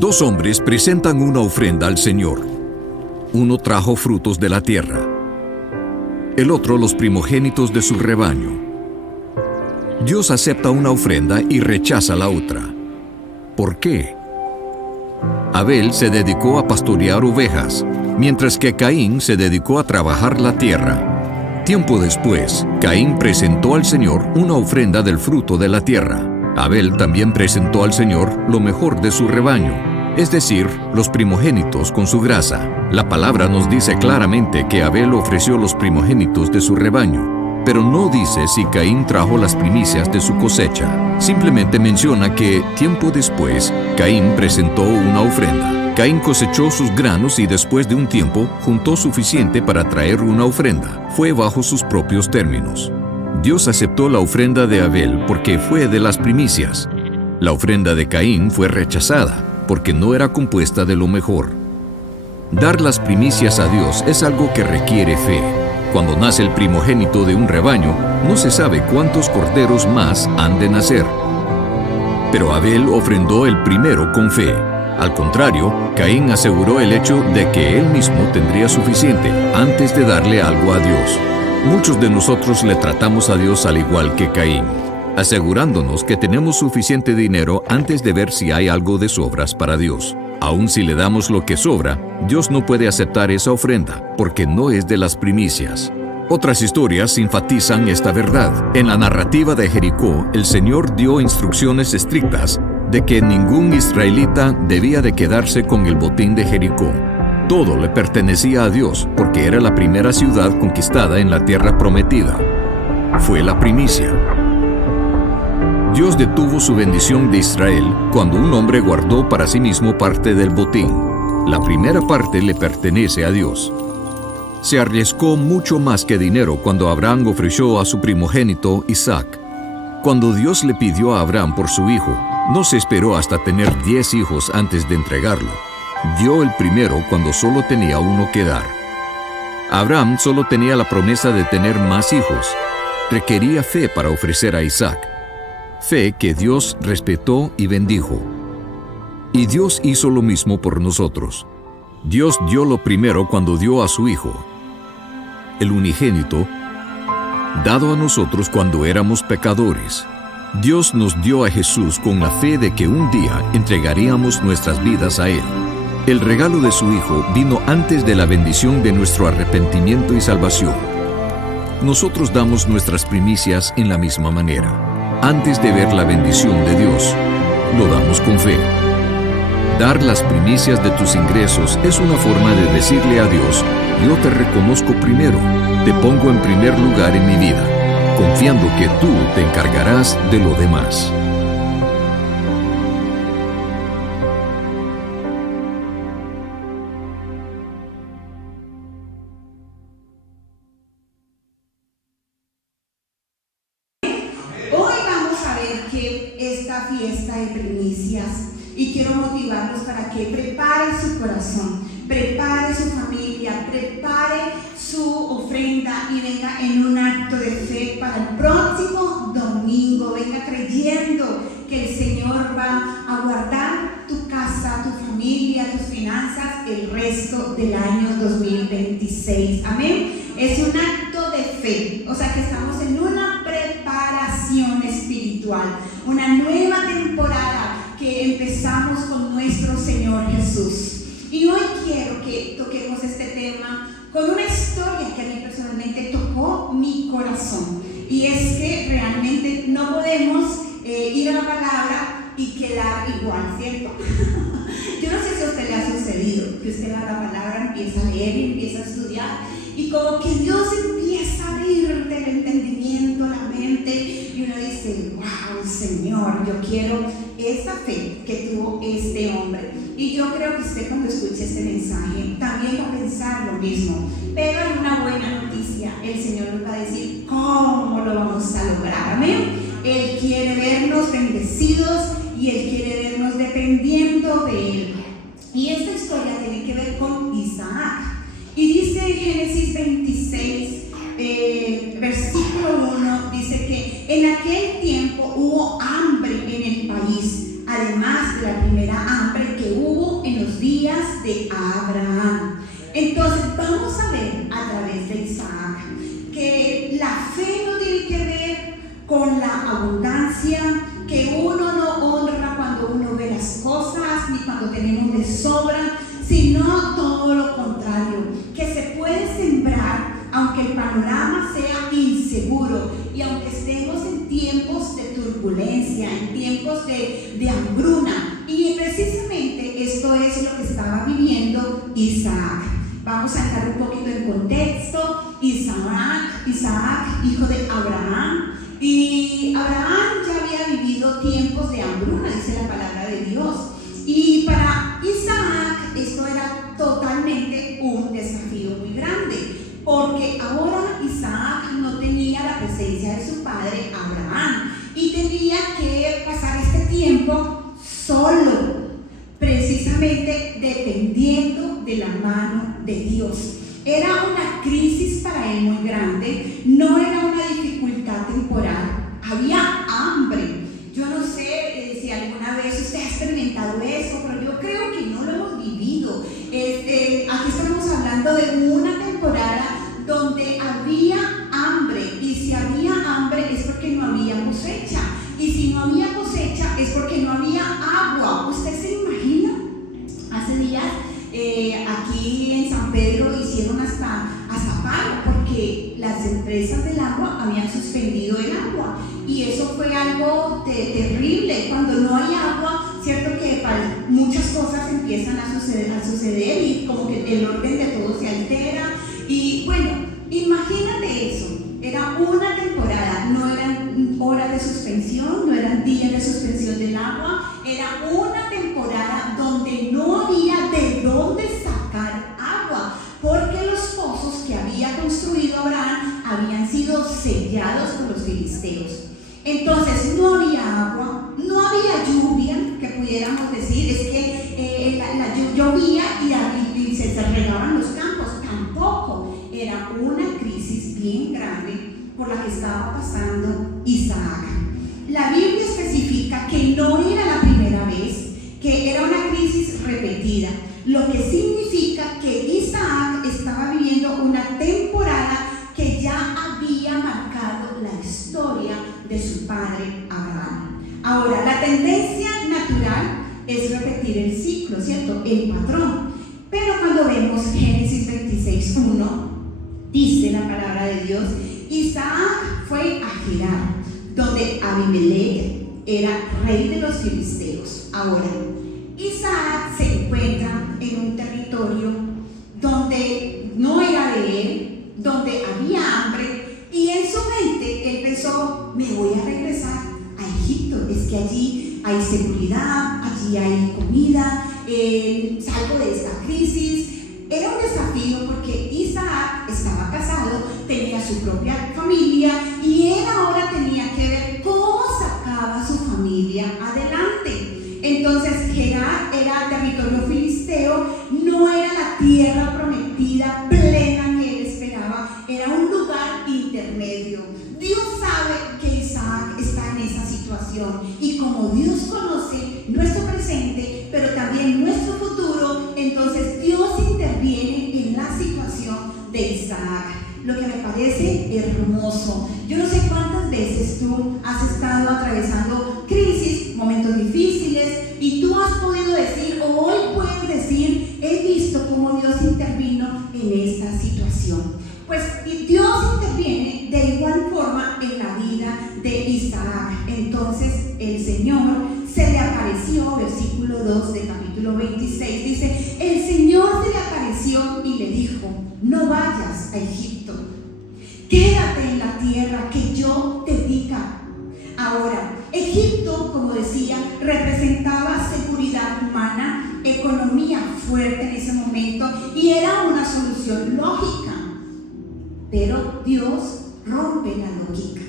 Dos hombres presentan una ofrenda al Señor. Uno trajo frutos de la tierra, el otro los primogénitos de su rebaño. Dios acepta una ofrenda y rechaza la otra. ¿Por qué? Abel se dedicó a pastorear ovejas, mientras que Caín se dedicó a trabajar la tierra. Tiempo después, Caín presentó al Señor una ofrenda del fruto de la tierra. Abel también presentó al Señor lo mejor de su rebaño, es decir, los primogénitos con su grasa. La palabra nos dice claramente que Abel ofreció los primogénitos de su rebaño, pero no dice si Caín trajo las primicias de su cosecha. Simplemente menciona que, tiempo después, Caín presentó una ofrenda. Caín cosechó sus granos y después de un tiempo juntó suficiente para traer una ofrenda. Fue bajo sus propios términos. Dios aceptó la ofrenda de Abel porque fue de las primicias. La ofrenda de Caín fue rechazada porque no era compuesta de lo mejor. Dar las primicias a Dios es algo que requiere fe. Cuando nace el primogénito de un rebaño, no se sabe cuántos corderos más han de nacer. Pero Abel ofrendó el primero con fe. Al contrario, Caín aseguró el hecho de que él mismo tendría suficiente antes de darle algo a Dios. Muchos de nosotros le tratamos a Dios al igual que Caín, asegurándonos que tenemos suficiente dinero antes de ver si hay algo de sobras para Dios. Aun si le damos lo que sobra, Dios no puede aceptar esa ofrenda, porque no es de las primicias. Otras historias enfatizan esta verdad. En la narrativa de Jericó, el Señor dio instrucciones estrictas de que ningún israelita debía de quedarse con el botín de Jericó. Todo le pertenecía a Dios, porque era la primera ciudad conquistada en la tierra prometida. Fue la primicia. Dios detuvo su bendición de Israel cuando un hombre guardó para sí mismo parte del botín. La primera parte le pertenece a Dios. Se arriesgó mucho más que dinero cuando Abraham ofreció a su primogénito Isaac. Cuando Dios le pidió a Abraham por su hijo, no se esperó hasta tener 10 hijos antes de entregarlo. Dio el primero cuando solo tenía uno que dar. Abraham solo tenía la promesa de tener más hijos. Requería fe para ofrecer a Isaac. Fe que Dios respetó y bendijo. Y Dios hizo lo mismo por nosotros. Dios dio lo primero cuando dio a su Hijo, el unigénito, dado a nosotros cuando éramos pecadores. Dios nos dio a Jesús con la fe de que un día entregaríamos nuestras vidas a Él. El regalo de su Hijo vino antes de la bendición de nuestro arrepentimiento y salvación. Nosotros damos nuestras primicias en la misma manera. Antes de ver la bendición de Dios, lo damos con fe. Dar las primicias de tus ingresos es una forma de decirle a Dios: yo te reconozco primero, te pongo en primer lugar en mi vida, confiando que tú te encargarás de lo demás. Esta fiesta de primicias, y quiero motivarlos para que prepare su corazón, prepare su familia, prepare su ofrenda y venga en un acto de fe para el próximo domingo. Venga creyendo que el Señor va a guardar tu casa, tu familia, tus finanzas el resto del año 2026. Amén. Es un acto de fe, o sea que estamos en una preparación espiritual, una nueva temporada que empezamos con nuestro Señor Jesús. Y hoy quiero que toquemos este tema con una historia que a mí personalmente tocó mi corazón. Y es que realmente no podemos ir a la palabra y quedar igual, ¿cierto? Yo no sé si a usted le ha sucedido que usted va a la palabra, empieza a leer y empieza a estudiar, y como que Dios empieza a abrirte el entendimiento, la mente, y uno dice: wow, Señor, yo quiero esa fe que tuvo este hombre. Y yo creo que usted, cuando escuche este mensaje, también va a pensar lo mismo. Pero hay una buena noticia: el Señor nos va a decir cómo lo vamos a lograr. Amén. Él quiere vernos bendecidos y Él quiere vernos dependiendo de Él. Y esta historia tiene que ver con Isaac. Y dice en Génesis 26, versículo 1, dice que en aquel tiempo hubo hambre en el país, además de la primera hambre que hubo panorama sea inseguro y aunque estemos en tiempos de turbulencia, en tiempos de hambruna, y precisamente esto es lo que estaba viviendo Isaac. Vamos a entrar un poquito en contexto. Isaac, hijo de Abraham, y Abraham ya había vivido tiempos de hambruna, dice la palabra de Dios, y para Isaac esto era totalmente un desafío muy grande, porque ahora Isaac no tenía la presencia de su padre Abraham y tenía que pasar este tiempo solo, precisamente dependiendo de la mano de Dios. Era una crisis para él muy grande, no era una dificultad temporal, había hambre. Yo no sé si alguna vez usted ha experimentado eso, pero yo creo que no lo hemos vivido. Aquí estamos hablando de una temporada donde había hambre, y si había hambre es porque no había cosecha, y si no había cosecha es porque no había agua. ¿Usted se imagina? Hace días aquí en San Pedro hicieron hasta paro porque las empresas del agua habían suspendido el agua, y eso fue algo terrible. Cuando no hay agua, cierto que muchas cosas empiezan a suceder y como que el orden de todo se altera. Y bueno, imagínate eso, era una temporada, no eran horas de suspensión, no eran días de suspensión del agua, era una temporada donde no había de dónde sacar agua, porque los pozos que había construido Abraham habían sido sellados por los filisteos. Entonces no había agua, no había lluvia, que pudiéramos decir, es que llovía y se regaban los campos, tampoco. Era una crisis bien grande por la que estaba pasando Isaac. La Biblia especifica que no era la primera vez, que era una crisis repetida, lo que significa que Isaac estaba viviendo una temporada que ya había marcado la historia de su padre Abraham. Ahora, la tendencia natural es repetir el ciclo, ¿cierto? El patrón. Pero cuando vemos Génesis 26:1, dice la palabra de Dios, Isaac fue a Gerar, donde Abimelech era rey de los filisteos. Ahora, Isaac se encuentra en un territorio donde no era de él, donde había hambre, y en su mente él pensó: me voy a regresar a Egipto, es que allí hay seguridad, allí hay comida, salgo de esta crisis. Era un desafío porque Isaac estaba casado, tenía su propia familia, y él ahora tenía que ver cómo sacaba a su familia adelante. Entonces Gerar era territorio filisteo, no era la tierra prometida plena que él esperaba, era un lugar intermedio. Dios sabe que Isaac está en esa situación, y como Dios conoce nuestro presente, pero también nuestro futuro, entonces Dios interviene en la situación de Isaac, lo que me parece hermoso. Yo no sé cuántas veces tú has estado atravesando crisis, momentos difíciles, y tú has podido decir, o hoy puedes decir: he visto cómo Dios intervino en esta situación. Pues Dios interviene de igual forma en la vida de Isaac. Entonces el Señor se le apareció, versículo 2 de capítulo 26, dice: el Señor se le apareció y le dijo: no vayas a Egipto, quédate en la tierra que yo te diga. Ahora, Egipto, como decía, representaba seguridad humana, economía fuerte en ese momento, y era una solución lógica. Pero Dios rompe la lógica.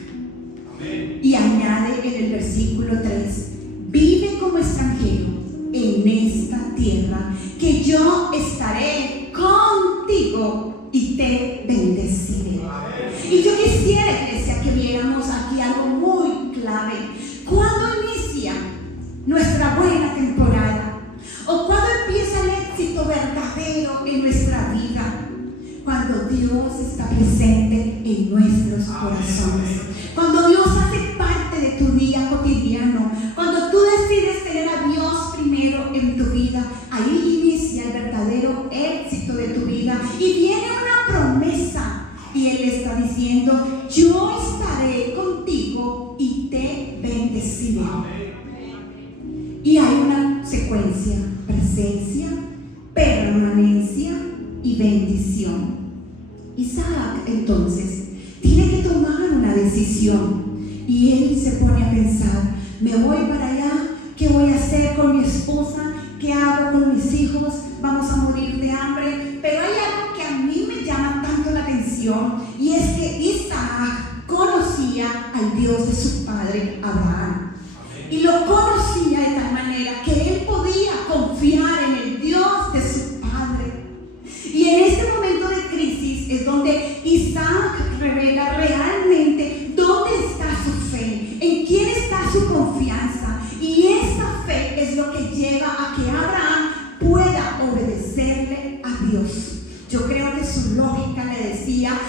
Amén. Y añade en el versículo 3: vive como extranjero en esta tierra, que yo estaré contigo y te bendeciré. Amén. Y yo quisiera, iglesia, que viéramos aquí algo muy clave. ¿Cuándo inicia nuestra buena temporada? ¿O cuándo empieza el éxito verdadero en nuestra vida? Cuando Dios está presente en nuestros corazones, cuando Dios hace parte de tu día cotidiano, cuando tú decides tener a Dios primero en tu vida, ahí inicia el verdadero éxito de tu vida, y viene una promesa, y Él está recibe. Y hay una secuencia: presencia, permanencia y bendición. Isaac entonces tiene que tomar una decisión y él se pone a pensar: me voy para allá, ¿qué voy a hacer con mi esposa? ¿Qué hago con mis hijos? Vamos a morir de hambre. Pero hay algo que a mí me llama tanto la atención, y es que Isaac conocía al Dios de su padre Abraham, y lo conocía de tal manera que él podía confiar en el Dios de su padre. Y en este momento de crisis es donde Isaac revela realmente dónde está su fe, en quién está su confianza, y esa fe es lo que lleva a que Abraham pueda obedecerle a Dios. Yo creo que su lógica le decía: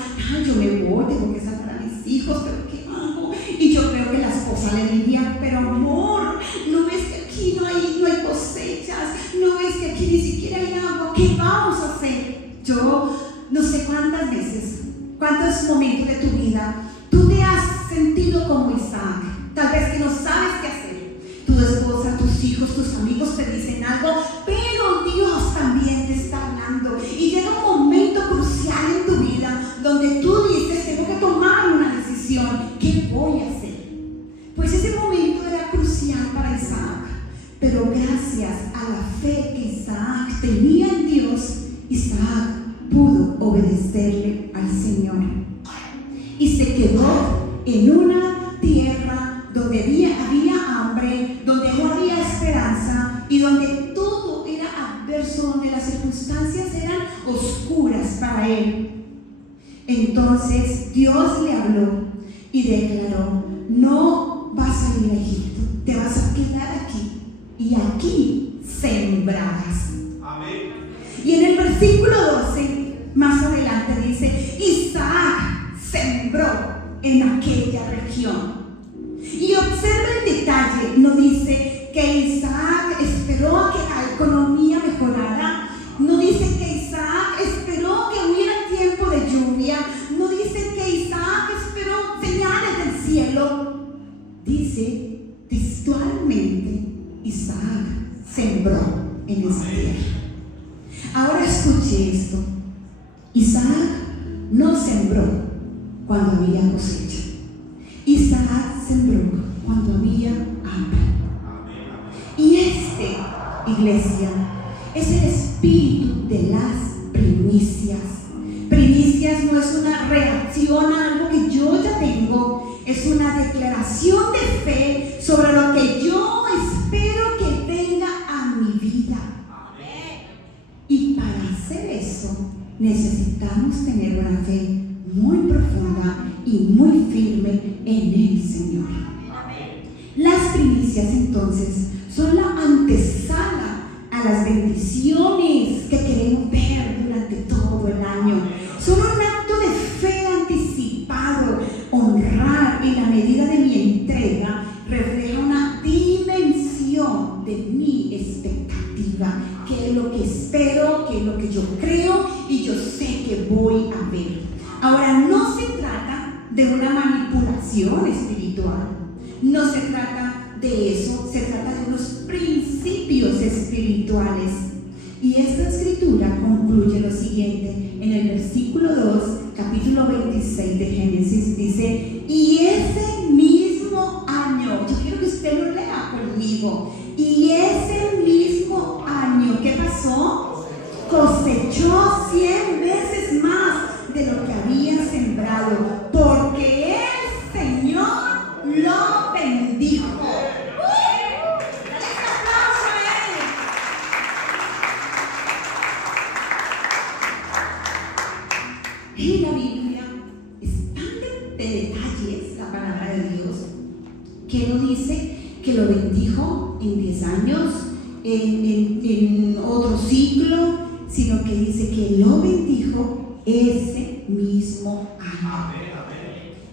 yo me voy, tengo que sacar a mis hijos, pero ¿qué hago? Y yo creo que la esposa le diría: pero amor, ¿no ves que aquí no hay cosechas? ¿No ves que aquí ni siquiera hay agua? ¿Qué vamos a hacer? Yo no sé cuántas veces, cuántos momentos de tu vida tú te has sentido como Isaac, tal vez que no sabes qué hacer. Tu esposa, tus hijos, tus amigos te dicen algo, pero Dios también te está hablando, y llega un momento crucial en tu vida donde tú dices: tengo que tomar una decisión, ¿qué voy a hacer? Pues ese momento era crucial para Isaac, pero gracias a la fe que Isaac tenía en Dios, Isaac pudo obedecerle al Señor y se quedó en una tierra donde había hambre, donde no había esperanza y donde todo era adverso, donde las circunstancias eran oscuras para él. Entonces Dios le habló y declaró: no vas a ir a Egipto, te vas a quedar aquí y aquí sembrarás. Amén. Y en el versículo 12 más adelante dice: Isaac sembró en aquella región. Y observa el detalle, no dice que Isaac esperó a que la economía mejorara, no dice que Isaac esperó que hubiera tiempo de lluvia, no dice que Isaac esperó señales del cielo. Dice textualmente: Isaac sembró en esa tierra. Ahora escuche esto: Isaac no sembró cuando había cosecha. Isaac sembró cuando había hambre. Y iglesia, es el espíritu de las primicias. Primicias no es una reacción a algo que yo ya tengo, es una declaración de fe sobre lo que yo espero que venga a mi vida. Y para hacer eso necesitamos tener una fe muy profunda y muy firme en el Señor. Las primicias entonces son la antesala a las bendiciones que queremos ver durante todo el año. Son un acto de fe anticipado. Honrar en la medida de mi entrega refleja una dimensión de mi expectativa, que es lo que espero, que es lo que yo creo y yo sé que voy a ver. Ahora, no se trata de una manipulación espiritual, no se trata de eso, se trata de unos principios espirituales. Y esta escritura concluye lo siguiente, en el versículo 2, capítulo 26 de Génesis, dice: y ese mismo año, yo quiero que usted lo lea conmigo, y ese mismo año, ¿qué pasó? Cosechó 100 veces más de lo que había sembrado, porque el Señor lo bendijo. Dale un aplauso a él. En la Biblia es tan de detalles la palabra de Dios, que no dice que lo bendijo en 10 años, en otro ciclo, sino que dice que lo bendijo ese mismo año.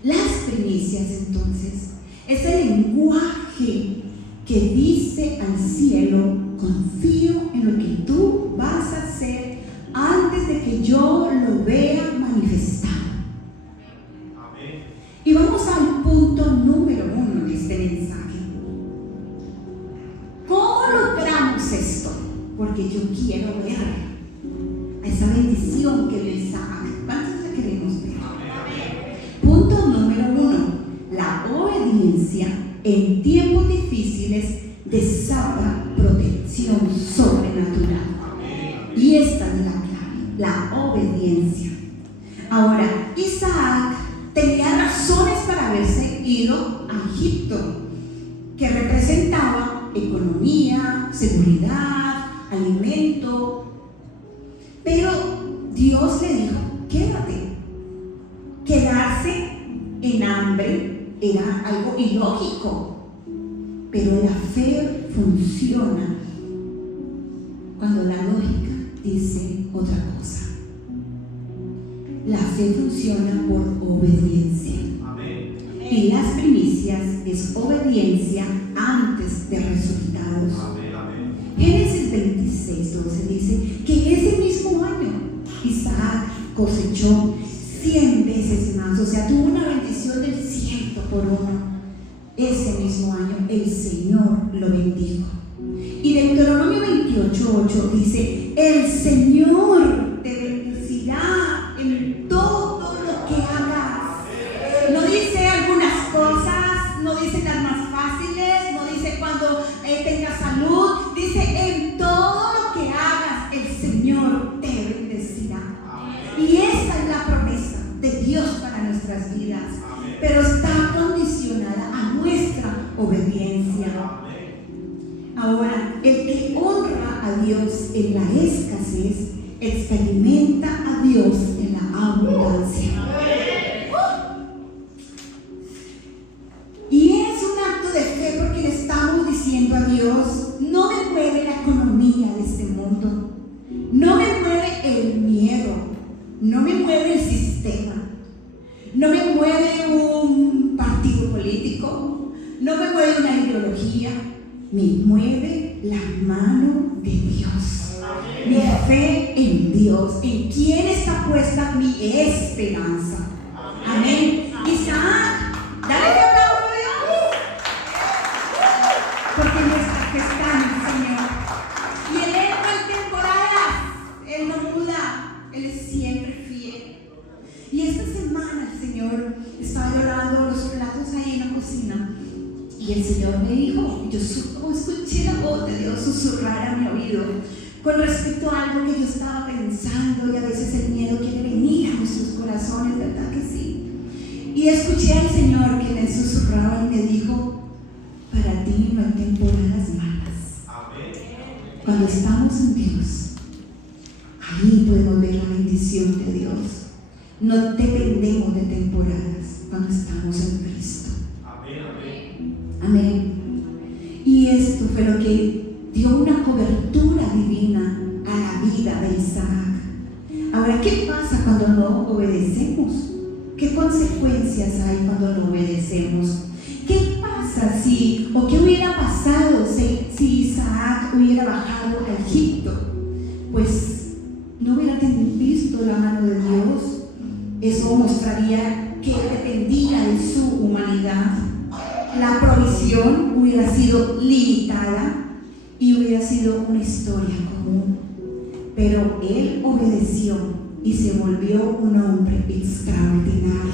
Las primicias entonces es el lenguaje que dice al cielo: confío en lo que tú vas a hacer antes de que yo lo vea manifestado. Y vamos al punto número 1 de este mensaje. veamos esto, porque yo quiero ver a esa bendición que vio Isaac. ¿Cuántos la queremos ver? Punto número 1. La obediencia en tiempos difíciles desata protección sobrenatural. Y esta es la clave, la obediencia. Ahora, Isaac tenía razones para haberse ido a Egipto, que representaba economía, seguridad, alimento. Pero Dios le dijo, quédate. Quedarse en hambre era algo ilógico, pero la fe funciona cuando la lógica dice otra cosa. La fe funciona por obediencia. Amén. Y las primicias es obediencia antes de resultados. Amén. Génesis 26:12 dice que ese mismo año Isaac cosechó 100 veces más, o sea, tuvo una bendición del 100 por 1. Ese mismo año el Señor lo bendijo. Y Deuteronomio 28:8 dice: el Señor te bendecirá en todo lo que hagas. No dice algunas cosas, no dice las más fáciles, no dice cuando tengas salud, dice en todo lo que hagas el Señor te bendecirá. Y esa es la promesa de Dios para nuestras vidas. Pero está condicionada a nuestra obediencia. Ahora, el que honra a Dios en la escasez experimenta a Dios en la abundancia. Y es un acto de fe porque le estamos diciendo a Dios: no me mueve la economía de este mundo, no me mueve el miedo, no me mueve el sistema, no me mueve un partido político, no me mueve una ideología, me mueve la mano de Dios. Mi fe en Dios, en quien está puesta mi esperanza. Amén. Isaac, dale un aplauso a Dios, porque nuestra fe está en el Señor. Y Él no hay temporadas, Él no muda, Él es siempre fiel. Y esta semana el Señor estaba llorando los platos ahí en la cocina. Y el Señor me dijo, yo escuché la voz de Dios susurrar a mi oído con respecto a algo que yo estaba pensando, y a veces el miedo quiere venir a nuestros corazones, ¿verdad que sí? Y escuché al Señor que me susurraba y me dijo: para ti no hay temporadas malas. Cuando estamos en Dios, ahí podemos ver la bendición de Dios. No dependemos de temporadas cuando estamos en Cristo. Amén. Y esto fue lo que dio una cobertura divina a la vida de Isaac. Ahora, ¿qué pasa cuando no obedecemos? ¿Qué consecuencias hay cuando no obedecemos? ¿Qué pasa o qué hubiera pasado si Isaac hubiera bajado a Egipto? Pues no hubiera visto la mano de Dios. Eso mostraría que dependía de su humanidad. La provisión hubiera sido limitada y hubiera sido una historia común. Pero él obedeció y se volvió un hombre extraordinario.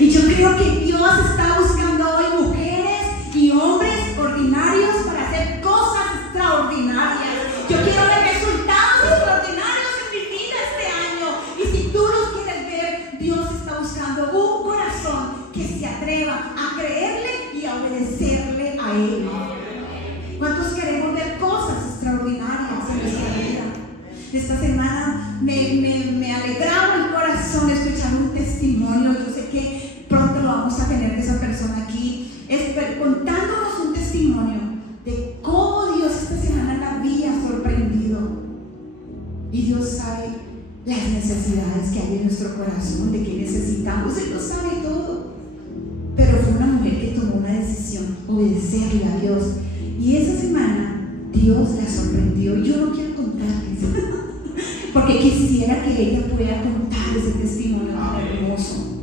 Y yo creo que Dios está buscando hoy mujeres y hombres ordinarios para hacer cosas extraordinarias. Yo quiero ver resultados extraordinarios en mi vida este año. Y si tú los quieres ver, Dios está buscando un corazón que se atreva a creerle y a obedecerle a Él. ¿Cuántos queremos ver cosas extraordinarias en nuestra vida? Esta semana me alegraba el corazón escuchar un testimonio. Yo sé que pronto lo vamos a tener de esa persona aquí, contándonos un testimonio de cómo Dios esta semana la había sorprendido. Y Dios sabe las necesidades que hay en nuestro corazón, de qué necesitamos. Él lo sabe todo. Pero fue una mujer que tomó una decisión: obedecerle a Dios. Y esa semana Dios la sorprendió. Yo no quiero contarles porque quisiera que ella pueda contar ese testimonio tan hermoso.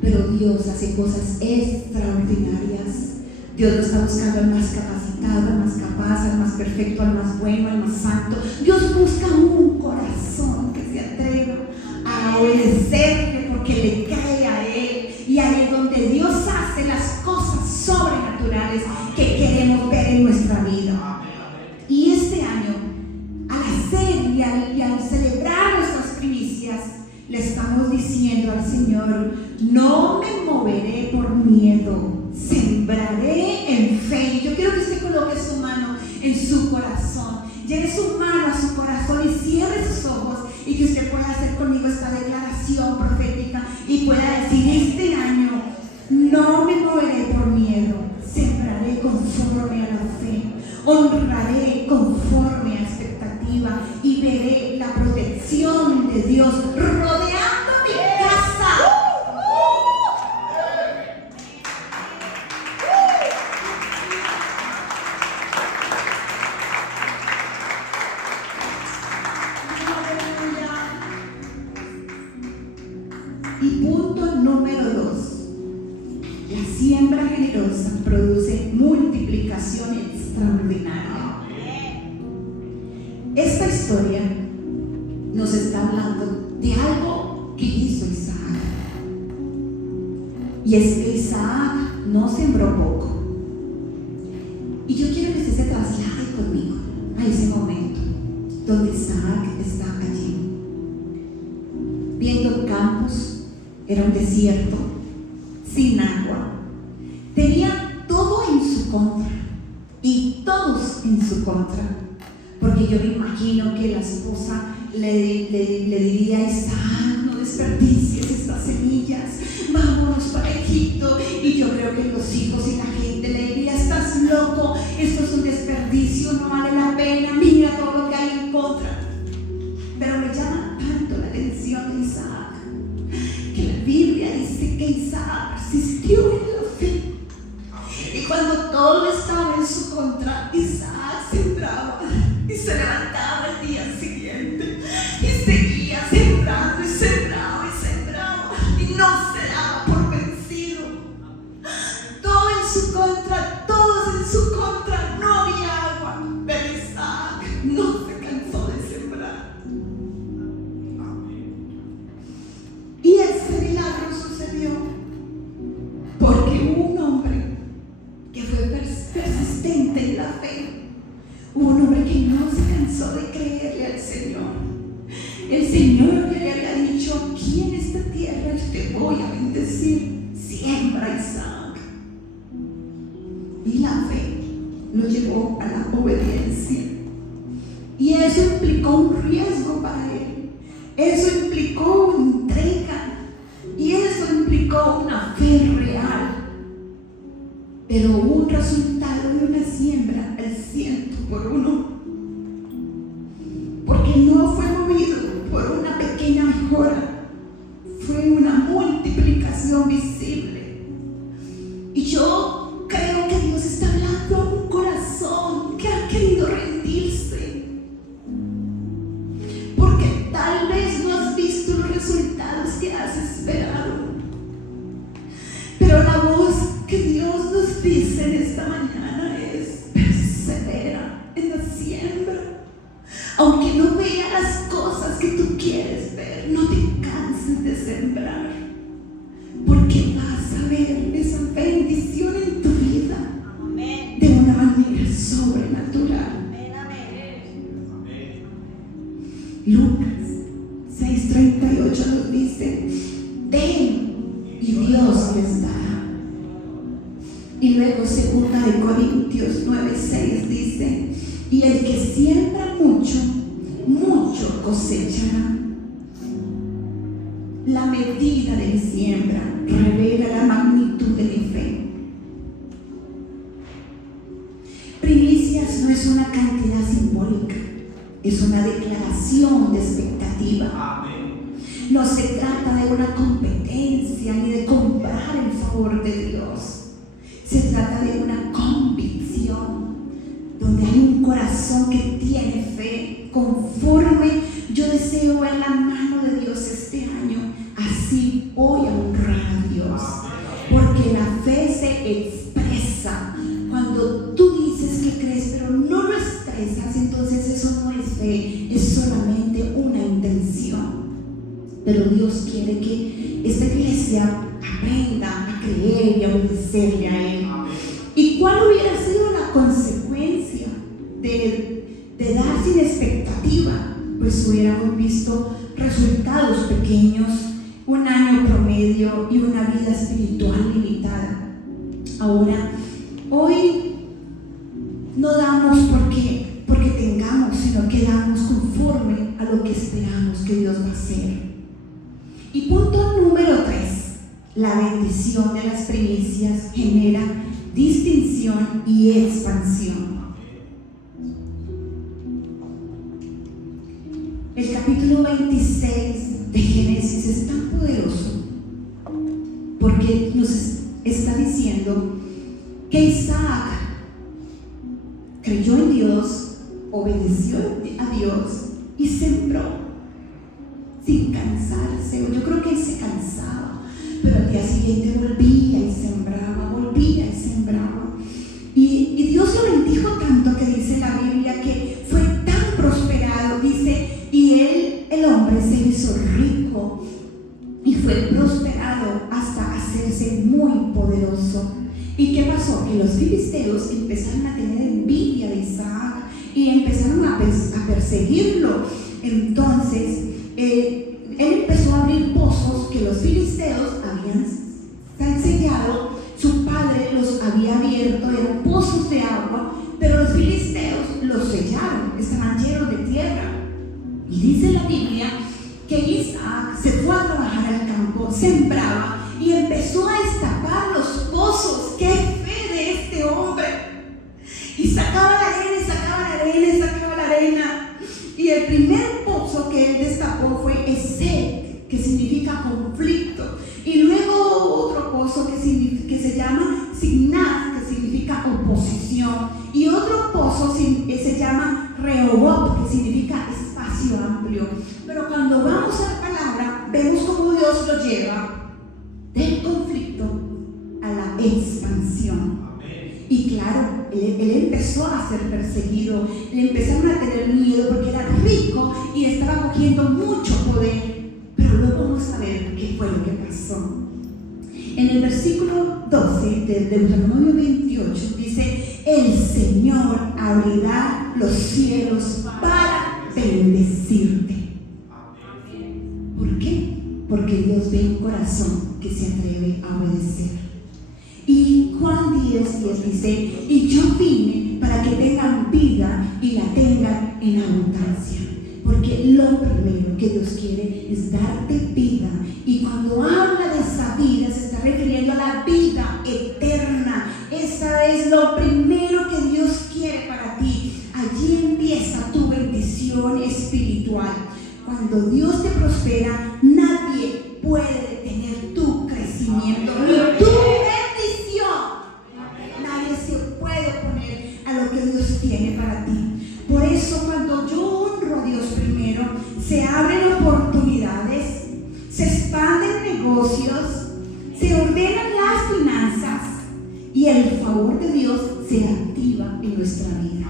Pero Dios hace cosas extraordinarias Dios no está buscando al más capacitado, al más capaz, al más perfecto, al más bueno, al más santo. Dios busca un corazón que se atreva a obedecerle porque le cree a Él. Y ahí es donde Dios hace las cosas sobrenaturales que queremos ver en nuestra vida. Y este año, al hacer y al celebrar nuestras primicias, le estamos diciendo al Señor: no me moveré por miedo, sembraré en fe. Yo quiero que usted coloque su mano en su corazón, lleve su mano a su corazón y cierre sus ojos, y que usted pueda hacer conmigo esta declaración profética y pueda decir: este año no me moveré por miedo, sembraré conforme a la fe, honraré conforme a expectativa y veré la protección de Dios rodeando mi casa. Y punto número 2. La siembra generosa produce multiplicación extraordinaria. Esta historia nos está hablando de algo que hizo Isaac. Y es que Isaac no sembró poco. Y yo quiero que usted se traslade conmigo a ese momento donde Isaac está allí, viendo campos. Era un desierto, sin agua. Tenía todo en su contra y todos en su contra. Porque yo me imagino que la esposa le diría a Isaac: no desperdicies estas semillas, vámonos para Egipto. Y yo creo que los hijos y la gente le diría: estás loco, esto es un desperdicio, no vale la pena, mira todo lo que hay en contra. Pero me llama tanto la atención de Isaac, que la Biblia dice que Isaac persistió en la fe. Y cuando todo estaba en su contra, Isaac sembraba y se levantaba el día siguiente y seguía sembrando y sembraba y sembraba y no se daba por vencido. Todo en su contra, todos en su contra, no había agua, pero Isaac no se cansó de sembrar. Y ese milagro sucedió porque hubo un hombre que fue persistente en la fe. Hubo un hombre que no se cansó de creerle al Señor. El Señor que le había dicho: aquí en esta tierra te voy a bendecir, siembra, Isaac. Y la fe lo llevó a la obediencia. Y eso implicó un riesgo para él. Eso implicó entrega. Y eso implicó una fe real. Pero hubo un resultado de una siembra al 100%. Porque no fue movido por una pequeña mejora, fue una multiplicación visible. Y yo creo que Dios está hablando a un corazón que ha querido rendirse, porque tal vez no has visto los resultados que has esperado. Pero la voz que Dios nos dice en esta mañana es: persevera en la siembra. Aunque no veas las cosas que tú quieres ver, no te canses de sembrar, porque vas a ver esa bendición en tu vida de una manera sobrenatural. Lucas 6:38 nos dice: den y Dios les dará. Y luego 2 Corintios 9:6 dice: y el que siembra mucho, mucho cosechará. La medida de mi siembra revela la magnitud de mi fe. Primicias no es una cantidad simbólica, es una declaración de expectativa. No se trata de una competencia ni de comprar el favor de Dios. Se trata de una convicción, donde hay un corazón que tiene fe. Conforme yo deseo ver la mano de Dios este año, así voy a honrar a Dios, porque la fe se expresa crees pero no lo expresas, entonces eso no es fe, es solamente una intención. Pero Dios quiere que esta iglesia aprenda a creer y a obedecerle a Él. ¿Y cuál hubiera sido la consecuencia de dar sin expectativa? Pues hubiéramos visto resultados pequeños, un año promedio y una vida espiritual limitada. Ahora, hoy no damos porque tengamos, sino que damos conforme a lo que esperamos que Dios va a hacer. Y punto número 3, la bendición de las primicias genera distinción y expansión. El capítulo 26 de Génesis es tan poderoso porque nos está diciendo que Isaac creyó en Dios, obedeció a Dios y sembró sin cansarse. Yo creo que él se cansaba, pero al día siguiente volvía y sembraba. Y Dios lo bendijo tanto que dice la Biblia que fue tan prosperado, dice, y el hombre se hizo rico y fue prosperado hasta hacerse muy poderoso. ¿Y qué pasó? Que los filisteos empezaron a tener envidia de Isaac y empezaron a perseguirlo. Entonces él empezó a abrir pozos que los filisteos habían sellado. Su padre los había abierto, eran pozos de agua, pero los filisteos los sellaron, estaban llenos de tierra. Y dice la Biblia que Isaac se fue a trabajar al campo, sembraba y empezó a destapar los pozos. ¡Qué fe de este hombre! Y sacaba la arena. Y el primer pozo que él destapó fue Esek, que significa conflicto. Y luego otro pozo que se llama Signat, que significa oposición. Y otro pozo que se llama Rehoboth, que significa espacio amplio. Pero cuando vamos a la palabra, vemos cómo Dios lo lleva del conflicto a la expansión. Y claro, él empezó a ser perseguido, le empezaron a tener miedo porque era rico y estaba cogiendo mucho poder. Pero luego vamos a ver qué fue lo que pasó. En el versículo 12 de Deuteronomio 28 dice: el Señor abrirá los cielos para bendecirte. ¿Por qué? Porque Dios ve un corazón que se atreve a obedecer. Y Juan 10:10 dice: y yo vine para que tengan vida y la tengan en abundancia. Porque lo primero que Dios quiere es darte vida. Y cuando habla de esa vida, se está refiriendo a la vida eterna. Esa es lo primero que Dios quiere para ti. Allí empieza tu bendición espiritual. Cuando Dios te prospera, nadie puede detener tu crecimiento ni tu bendición. Nadie se puede oponer a lo que Dios tiene para ti. Por eso, cuando yo honro a Dios primero, se abren oportunidades, se expanden negocios, se ordenan las finanzas y el favor de Dios se activa en nuestra vida.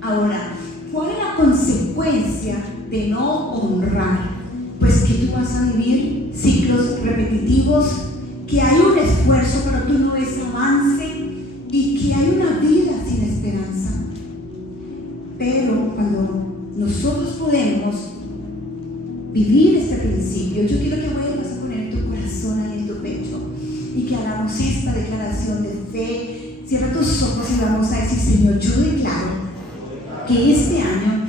Ahora, ¿cuál es la consecuencia de no honrar? Pues que tú vas a vivir ciclos repetitivos, que hay un esfuerzo pero tú no ves avance y que hay una vida sin esperanza. Pero cuando nosotros podemos vivir este principio, yo quiero que vuelvas a poner tu corazón ahí en tu pecho y que hagamos esta declaración de fe. Cierra tus ojos y vamos a decir: Señor, yo declaro que este año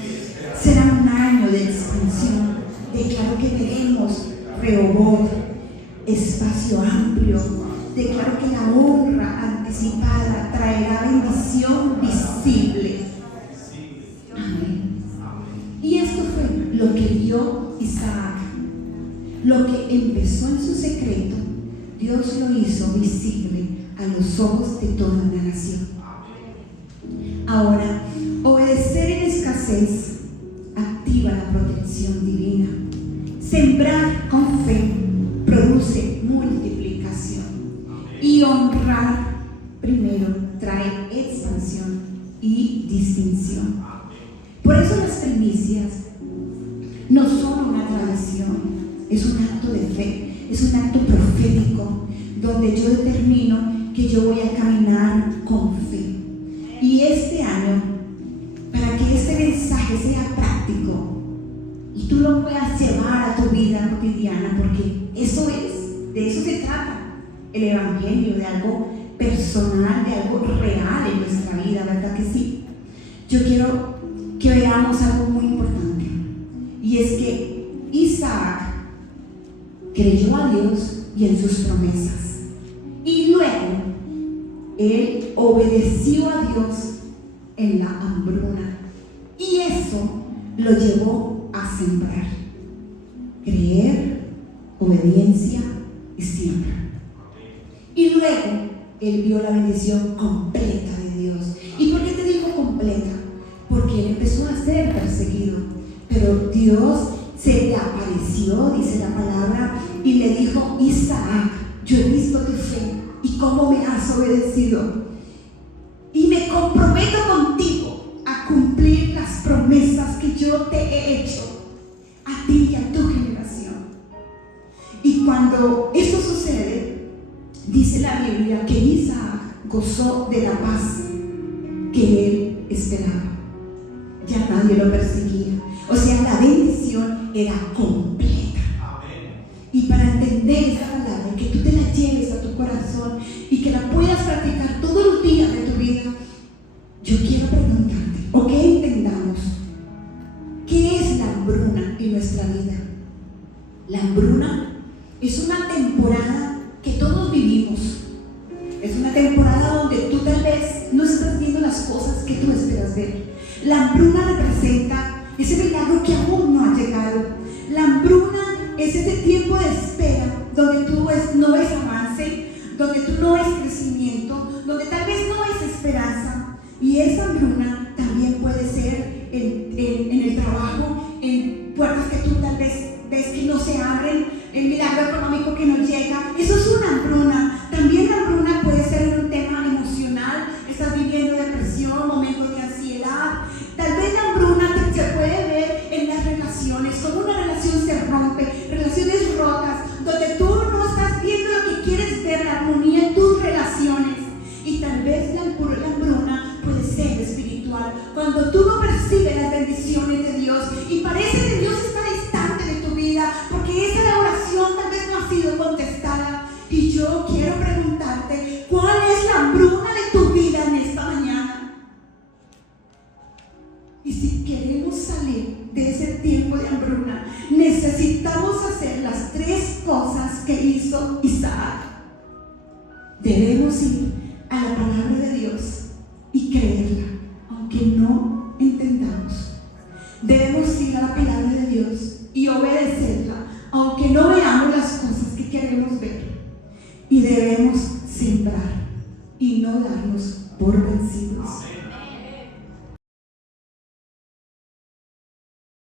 será un año de expansión. Declaro que veremos Rehoboth, espacio amplio. Declaro que la honra anticipada traerá bendición visible. Amén. Y esto fue lo que vio Isaac. Lo que empezó en su secreto, Dios lo hizo visible a los ojos de toda la nación. Ahora, obedecer en escasez activa la protección divina. Sembrar con fe produce multiplicación. Y honrar primero trae expansión. y distinción. Por eso las primicias no son una tradición, es un acto de fe, es un acto profético, donde yo determino que yo voy a caminar con fe. Y este año, para que este mensaje sea práctico y tú lo puedas llevar a tu vida cotidiana, porque eso es, de eso se trata el evangelio, de algo personal, de algo real en nuestra vida, ¿verdad que sí? Yo quiero que veamos algo muy importante, y es que Isaac creyó a Dios y en sus promesas, y luego él obedeció a Dios en la hambruna, y eso lo llevó a sembrar. Creer, obediencia y siembra. Y luego él vio la bendición completa de Dios. ¿Y por qué te digo completa? Porque él empezó a ser perseguido, pero Dios se le apareció, dice la palabra, y le dijo: Isaac, yo he visto tu fe y cómo me has obedecido, y me comprometo contigo a cumplir las promesas que yo te he hecho a ti y a tu generación. Y cuando eso sucede, dice la Biblia que Isaac gozó de la paz que él esperaba. Ya nadie lo perseguía, o sea, la bendición era completa. Y para entender esa palabra, que tú te la lleves a tu corazón y que la puedas practicar todos los días de tu vida, yo quiero preguntarte, o que entendamos, ¿qué es la hambruna en nuestra vida? La hambruna es una temporada que todos vivimos. Es una temporada donde tú tal vez no estás viendo las cosas que tú esperas ver. La hambruna representa ese milagro que aún no ha llegado. La hambruna es ese tiempo de espera donde tú no ves avance, donde tú no ves crecimiento, donde tal vez no ves esperanza. Y esa hambruna también puede ser en el trabajo, en puertas que tú tal vez ves que no se abren, el milagro económico que no llega. Eso es una hambruna. También la hambruna puede ser en un tema emocional. Estás viviendo depresión, momentos de ansiedad. Tal vez la hambruna se puede ver en las relaciones, como una relación se rompe, relaciones rotas, donde tú no estás viendo lo que quieres ver, la armonía en tus relaciones. Y tal vez la hambruna puede ser espiritual, cuando tú no percibes las bendiciones de Dios y parece que Dios está distante de tu vida, porque esa oración tal vez no ha sido contestada. Y yo quiero preguntarte, ¿cuál es la hambruna de tu vida en esta mañana? Y si queremos salir de ese tiempo de hambruna, necesitamos hacer las 3 cosas que hizo Isaac. Debemos ir a la palabra de